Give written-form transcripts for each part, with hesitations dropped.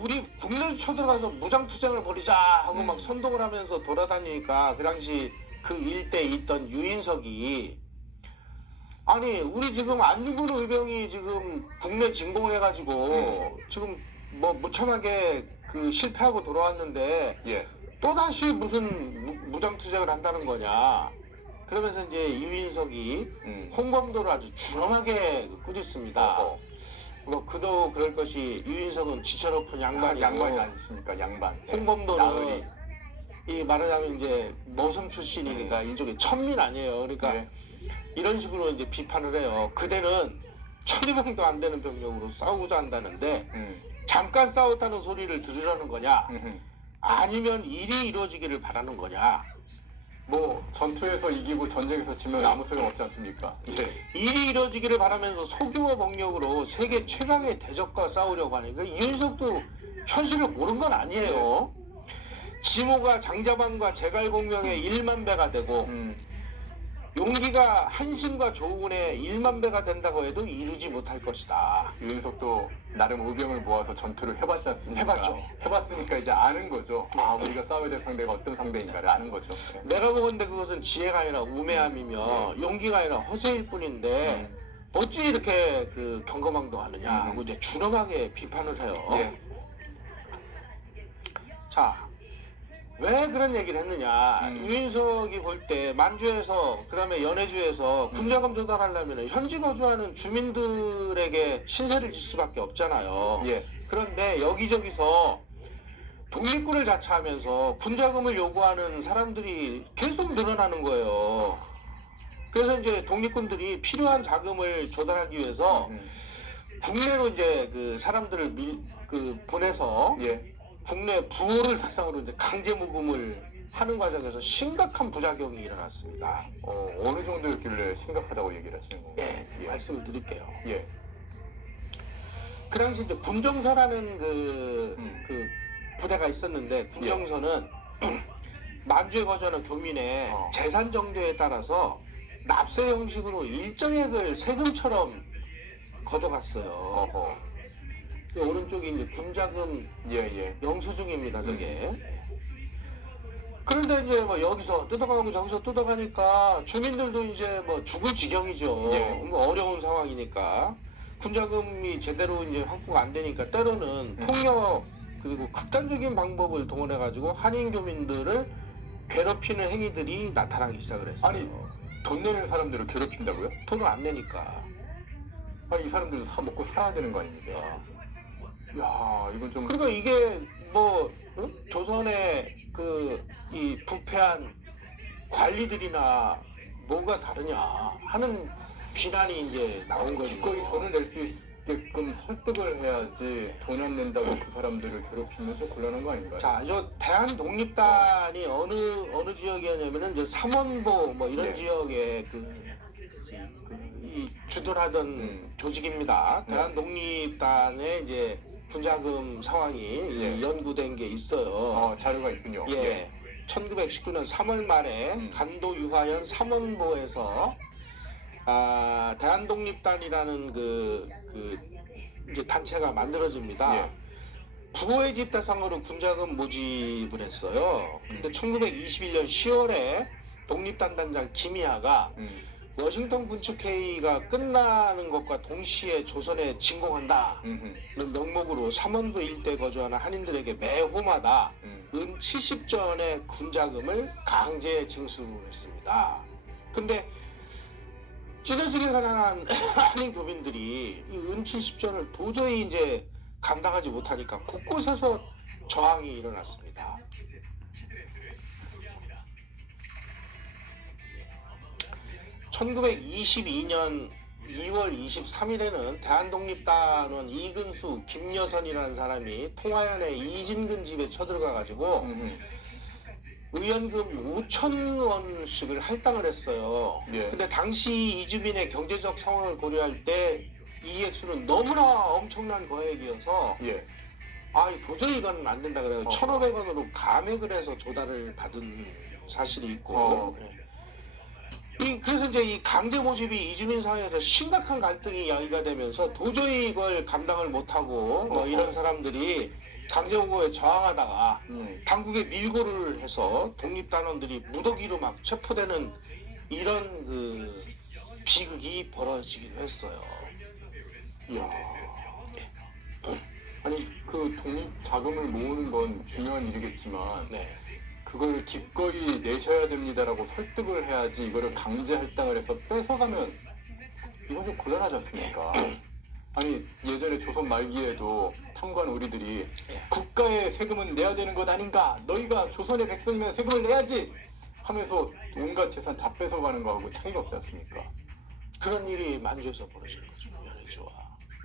우리 국내에 쳐들어가서 무장투쟁을 벌이자 하고 막 음. 선동을 하면서 돌아다니니까 그 당시 그 일대에 있던 유인석이 아니 우리 지금 안중근 의병이 지금 국내 진공해가지고 지금 뭐 무참하게 그 실패하고 돌아왔는데 예. 또다시 무슨 무장투쟁을 한다는 거냐. 그러면서 이제 유인석이 홍범도를 아주 준엄하게 꾸짖습니다. 뭐 그도 그럴 것이 유인석은 지체 높은 양반이고 양반이 아니십니까? 양반. 홍범도는 나으리. 이 말하자면 이제 머슴 출신이니까 일종의 천민 아니에요. 그러니까 예. 이런 식으로 이제 비판을 해요. 그대는 1200명도 안 되는 병력으로 싸우고자 한다는데 잠깐 싸웠다는 소리를 들으려는 거냐? 아니면 일이 이루어지기를 바라는 거냐? 뭐 전투에서 이기고 전쟁에서 지면 아무 소용 없지 않습니까? 예. 일이 이루어지기를 바라면서 소규모 병력으로 세계 최강의 대적과 싸우려고 하니까 이윤석도 현실을 모르는 건 아니에요. 지모가 장자반과 제갈공명의 1만 배가 되고 용기가 한신과 조훈의 1만 배가 된다고 해도 이루지 못할 것이다. 유인석도 나름 의병을 모아서 전투를 해봤지 않습니까? 해봤죠. 해봤으니까 이제 아는 거죠. 아, 우리가 싸워야 될 상대가 어떤 상대인가를 아는 거죠. 내가 보건데 그것은 지혜가 아니라 우매함이며 용기가 아니라 허세일 뿐인데 어찌 이렇게 그 경거망동하느냐 하고 이제 준엄하게 비판을 해요. 예. 자, 왜 그런 얘기를 했느냐? 유인석이 볼 때 만주에서 그다음에 연해주에서 군자금 조달하려면 현지 거주하는 주민들에게 신세를 질 수밖에 없잖아요. 예. 그런데 여기저기서 독립군을 자처하면서 군자금을 요구하는 사람들이 계속 늘어나는 거예요. 그래서 이제 독립군들이 필요한 자금을 조달하기 위해서 국내로 이제 그 사람들을 보내서 예. 국내 부호를 대상으로 이제 강제 무금을 하는 과정에서 심각한 부작용이 일어났습니다. 어느 정도였길래 심각하다고 얘기를 하시는 건가요? 예, 말씀을 드릴게요. 예. 그 당시 이제 군정서라는 그 부대가 있었는데 군정서는 만주에 거주하는 교민의 재산 정도에 따라서 납세 형식으로 일정액을 세금처럼 걷어갔어요. 오른쪽이 이제 군자금 영수증입니다, 저게. 그런데 이제 뭐 여기서 뜯어가고 저기서 뜯어가니까 주민들도 이제 뭐 죽을 지경이죠. 예. 뭐 어려운 상황이니까 군자금이 제대로 이제 확보가 안 되니까 때로는 폭력 그리고 극단적인 방법을 동원해 가지고 한인 교민들을 괴롭히는 행위들이 나타나기 시작을 했어요. 아니, 돈 내는 사람들을 괴롭힌다고요? 돈을 안 내니까. 아니, 이 사람들도 먹고 살아야 되는 거 아닙니까? 야, 이건 좀. 그러니까 이게 뭐 조선의 그 이 부패한 관리들이나 뭐가 다르냐 하는 비난이 이제 나온 거죠. 기꺼이 돈을 낼 수 있게끔 설득을 해야지 돈 안 낸다고 그 사람들을 괴롭히면 좀 곤란한 거 아닌가요? 자, 이 대한독립단이 어느 지역이었냐면은 이제 삼원보 뭐 이런 지역에 이 주둔하던 조직입니다. 대한독립단의 이제 군자금 상황이 이제 연구된 게 있어요. 자료가 있군요. 예. 1919년 3월 말에 간도 유화현 삼원보에서 대한독립단이라는 이제 단체가 만들어집니다. 부호의 집 대상으로 군자금 모집을 했어요. 근데 1921년 10월에 독립단 단장 김희아가 워싱턴 군축회의가 끝나는 것과 동시에 조선에 진공한다는 명목으로 삼원도 일대 거주하는 한인들에게 매호마다 은 70전의 군자금을 강제 징수했습니다. 근데 찢어지게 가난한 한인 교민들이 이 은 70전을 도저히 이제 감당하지 못하니까 곳곳에서 저항이 일어났습니다. 1922년 2월 23일에는 대한독립단원 이근수, 김여선이라는 사람이 통화연의 이진근 집에 쳐들어가가지고 의연금 5,000원씩을 할당을 했어요. 근데 당시 이주민의 경제적 상황을 고려할 때 이 액수는 너무나 엄청난 거액이어서 도저히 이건 안 된다 그래요. 1,500원으로 감액을 해서 조달을 받은 사실이 있고 그래서 이제 이 강제 모집이 이주민 사회에서 심각한 갈등이 야기가 되면서 도저히 이걸 감당을 못하고 뭐 이런 사람들이 강제홍보에 저항하다가 당국에 밀고를 해서 독립단원들이 무더기로 막 체포되는 이런 그 비극이 벌어지기도 했어요. 이야. 아니 그 독립 자금을 모으는 건 중요한 일이겠지만 네. 그걸 기꺼이 내셔야 됩니다라고 설득을 해야지 이거를 강제 할당을 해서 뺏어가면 이건 좀 곤란하지 않습니까? 아니 예전에 조선 말기에도 탐관 우리들이 국가의 세금은 내야 되는 것 아닌가? 너희가 조선의 백성이면 세금을 내야지! 하면서 온갖 재산 다 뺏어가는 거하고 차이가 없지 않습니까? 그런 일이 만주에서 벌어진 거죠. 연해주와.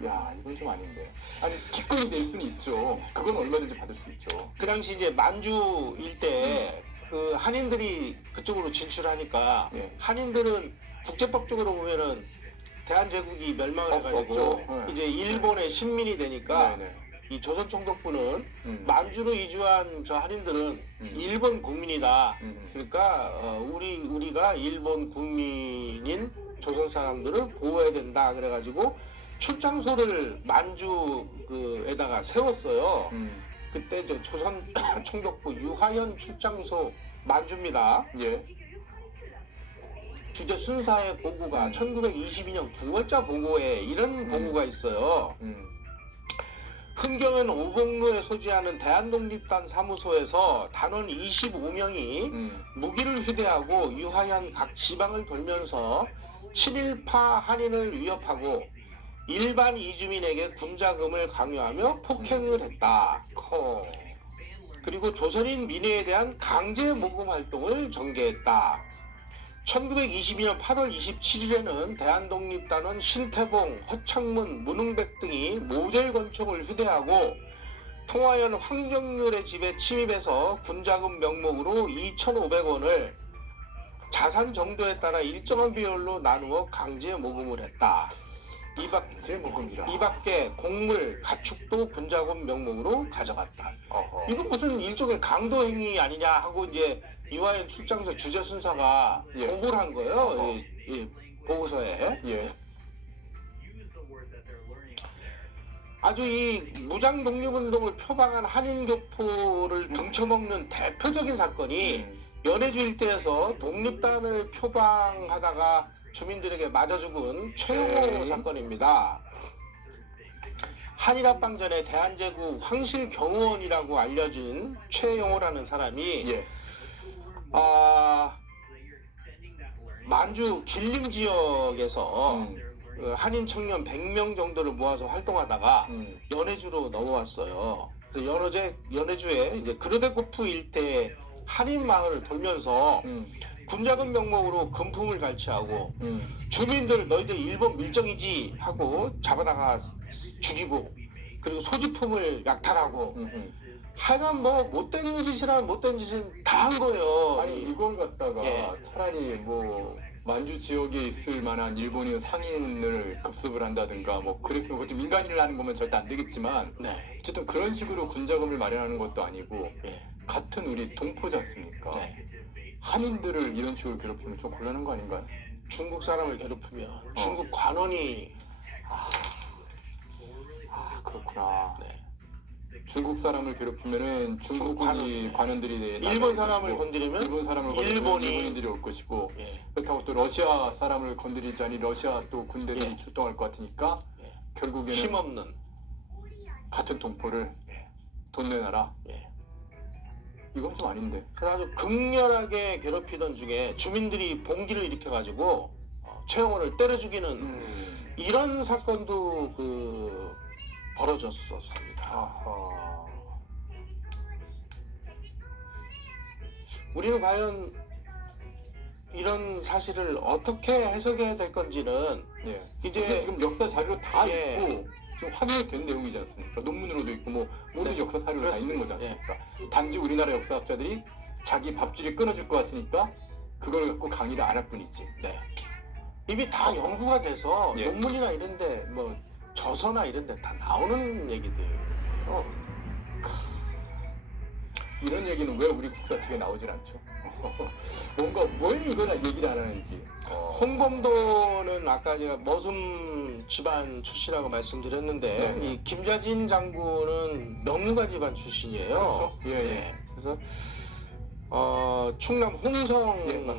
야 이건 좀 아닌데. 아니 기꺼이 낼 수는 있죠. 그건 얼마든지 받을 수 있죠. 그 당시 이제 만주 일대에 그 한인들이 그쪽으로 진출하니까 예. 한인들은 국제법적으로 보면은 대한제국이 멸망을 해가지고 없죠. 네. 이제 일본의 식민이 되니까 네네. 이 조선총독부는 만주로 이주한 저 한인들은 일본 국민이다. 그러니까 우리가 일본 국민인 조선 사람들을 보호해야 된다. 그래가지고 출장소를 만주 그에다가 세웠어요. 그때 저 조선 총독부 유하연 출장소 만주입니다. 예. 주재 순사의 보고가 1922년 9월자 보고에 이런 보고가 있어요. 흥경은 오봉로에 소지하는 대한독립단 사무소에서 단원 25명이 무기를 휴대하고 유하연 각 지방을 돌면서 친일파 한인을 위협하고 일반 이주민에게 군자금을 강요하며 폭행을 했다. 그리고 조선인 민해에 대한 강제 모금 활동을 전개했다. 1922년 8월 27일에는 대한독립단원 신태봉, 허창문, 문흥백 등이 모절권총을 휴대하고 통화연 황정률의 집에 침입해서 군자금 명목으로 2,500원을 자산 정도에 따라 일정한 비율로 나누어 강제 모금을 했다. 이 밖에 곡물, 가축도 군자금 명목으로 가져갔다. 이건 무슨 일종의 강도 행위 아니냐 하고 이제 유아연 출장소 주재 순사가 보고를 한 거예요. 이 보고서에. 예. 아주 이 무장 독립운동을 표방한 한인교포를 등쳐먹는 대표적인 사건이 연해주 일대에서 독립단을 표방하다가 주민들에게 맞아 죽은 최용호 사건입니다. 한일합방전에 대한제국 황실경호원이라고 알려진 최용호라는 사람이 만주 길림 지역에서 한인 청년 100명 정도를 모아서 활동하다가 연해주로 넘어왔어요. 연해주에 이제 그르베고프 일대 한인 마을을 돌면서 군자금 명목으로 금품을 갈취하고 주민들 너희들 일본 밀정이지 하고 잡아다가 죽이고 그리고 소지품을 약탈하고 하여간 뭐 못된 짓이란 못된 짓은 다 한 거예요. 아니 이걸 갖다가 차라리 뭐 만주 지역에 있을 만한 일본인 상인을 급습을 한다든가 뭐 그랬으면 그것도 민간인을 하는 거면 절대 안 되겠지만 어쨌든 그런 식으로 군자금을 마련하는 것도 아니고 같은 우리 동포지 않습니까? 한인들을 이런 식으로 괴롭히면 좀 곤란한 거 아닌가요? 중국 사람을 괴롭히면 중국 관원이 그렇구나. 중국 사람을 괴롭히면은 중국 관원들이 일본 사람을 건드리면 일본인들이 올 것이고 그렇다고 또 러시아 사람을 건드리자니 러시아 또 군대들이 출동할 것 같으니까 결국에는 힘없는 같은 동포를 돈 내놔라. 이건 좀 아닌데. 아주 극렬하게 괴롭히던 중에 주민들이 봉기를 일으켜가지고 최영호를 때려 죽이는 이런 사건도 벌어졌었습니다. 우리는 과연 이런 사실을 어떻게 해석해야 될 건지는 이제 지금 역사 자료 다 있고 지금 확인이 된 내용이지 않습니까? 논문으로도 있고 뭐 모든 역사 사료가 다 있는 거지 않습니까? 단지 우리나라 역사학자들이 자기 밥줄이 끊어질 것 같으니까 그걸 갖고 강의를 안 할 뿐이지. 이미 다 연구가 돼서 논문이나 이런데 뭐 저서나 이런데 다 나오는 얘기들이에요. 이런 얘기는 왜 우리 국사책에 나오질 않죠? 뭔가 뭘 이거나 얘기를 안 하는지. 홍범도는 아까 제가 머슴 집안 출신이라고 말씀드렸는데 네. 이 김좌진 장군은 명문가 집안 출신이에요. 그렇죠. 예, 예. 그래서 충남 홍성 예, 맞습니다.